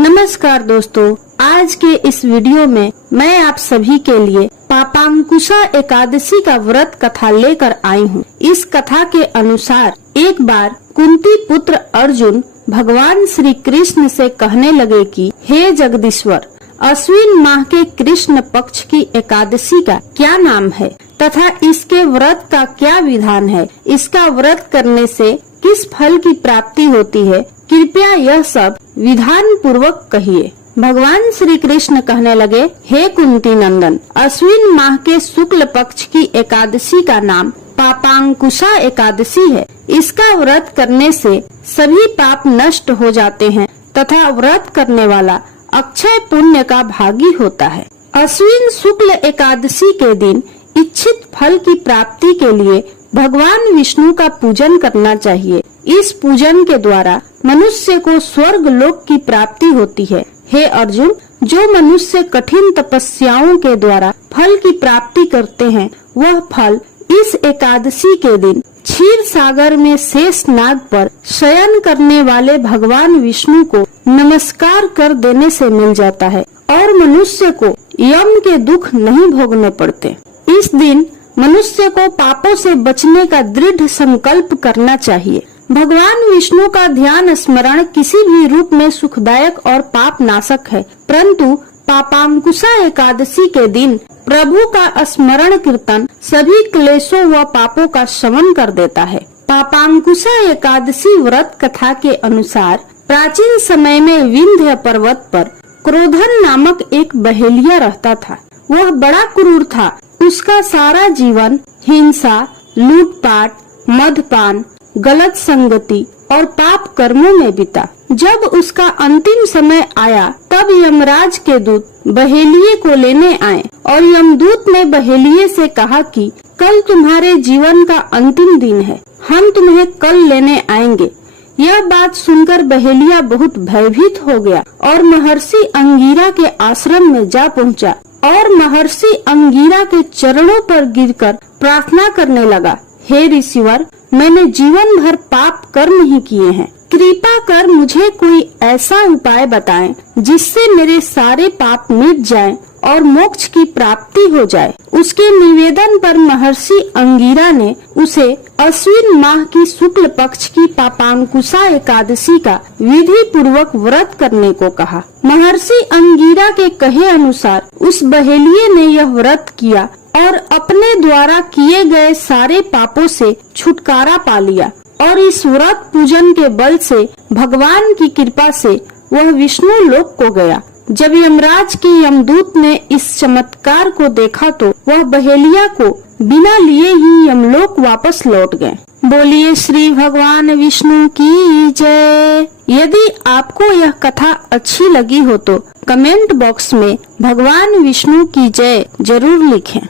नमस्कार दोस्तों, आज के इस वीडियो में मैं आप सभी के लिए पापांकुशा एकादशी का व्रत कथा लेकर आई हूँ। इस कथा के अनुसार एक बार कुंती पुत्र अर्जुन भगवान श्री कृष्ण से कहने लगे कि हे जगदीश्वर, अश्विन माह के कृष्ण पक्ष की एकादशी का क्या नाम है तथा इसके व्रत का क्या विधान है, इसका व्रत करने से किस फल की प्राप्ति होती है, कृपया यह सब विधान पूर्वक कहिए। भगवान श्री कृष्ण कहने लगे, हे कुंती नंदन, अश्विन माह के शुक्ल पक्ष की एकादशी का नाम पापांकुशा एकादशी है। इसका व्रत करने से सभी पाप नष्ट हो जाते हैं तथा व्रत करने वाला अक्षय पुण्य का भागी होता है। अश्विन शुक्ल एकादशी के दिन इच्छित फल की प्राप्ति के लिए भगवान विष्णु का पूजन करना चाहिए। इस पूजन के द्वारा मनुष्य को स्वर्ग लोक की प्राप्ति होती है। हे अर्जुन, जो मनुष्य कठिन तपस्याओं के द्वारा फल की प्राप्ति करते हैं, वह फल इस एकादशी के दिन क्षीर सागर में शेष नाग पर शयन करने वाले भगवान विष्णु को नमस्कार कर देने से मिल जाता है और मनुष्य को यम के दुख नहीं भोगने पड़ते। इस दिन मनुष्य को पापों से बचने का दृढ़ संकल्प करना चाहिए। भगवान विष्णु का ध्यान स्मरण किसी भी रूप में सुखदायक और पाप नाशक है, परंतु पापांकुशा एकादशी के दिन प्रभु का स्मरण कीर्तन सभी क्लेशों व पापों का शमन कर देता है। पापांकुशा एकादशी व्रत कथा के अनुसार प्राचीन समय में विंध्य पर्वत पर क्रोधन नामक एक बहेलिया रहता था। वह बड़ा क्रूर था। उसका सारा जीवन हिंसा, लूटपाट, मदपान, गलत संगति और पाप कर्मों में बीता। जब उसका अंतिम समय आया, तब यमराज के दूत बहेलिये को लेने आए और यमदूत ने बहेलिये से कहा कि कल तुम्हारे जीवन का अंतिम दिन है, हम तुम्हें कल लेने आएंगे। यह बात सुनकर बहेलिया बहुत भयभीत हो गया और महर्षि अंगीरा के आश्रम में जा पहुंचा और महर्षि अंगीरा के चरणों पर गिरकर प्रार्थना करने लगा, हे ऋषिवर, मैंने जीवन भर पाप कर्म ही किए हैं। कृपा कर मुझे कोई ऐसा उपाय बताएं जिससे मेरे सारे पाप मिट जाएं और मोक्ष की प्राप्ति हो जाए। उसके निवेदन पर महर्षि अंगीरा ने उसे अश्विन माह की शुक्ल पक्ष की पापांकुशा एकादशी का विधि पूर्वक व्रत करने को कहा। महर्षि अंगीरा के कहे अनुसार उस बहेलिये ने यह व्रत किया और अपने द्वारा किए गए सारे पापों से छुटकारा पा लिया और इस व्रत पूजन के बल से भगवान की कृपा से वह विष्णु लोक को गया। जब यमराज के यमदूत ने इस चमत्कार को देखा तो वह बहेलिया को बिना लिए ही यमलोक वापस लौट गए। बोलिए श्री भगवान विष्णु की जय। यदि आपको यह कथा अच्छी लगी हो तो कमेंट बॉक्स में भगवान विष्णु की जय जरूर लिखें।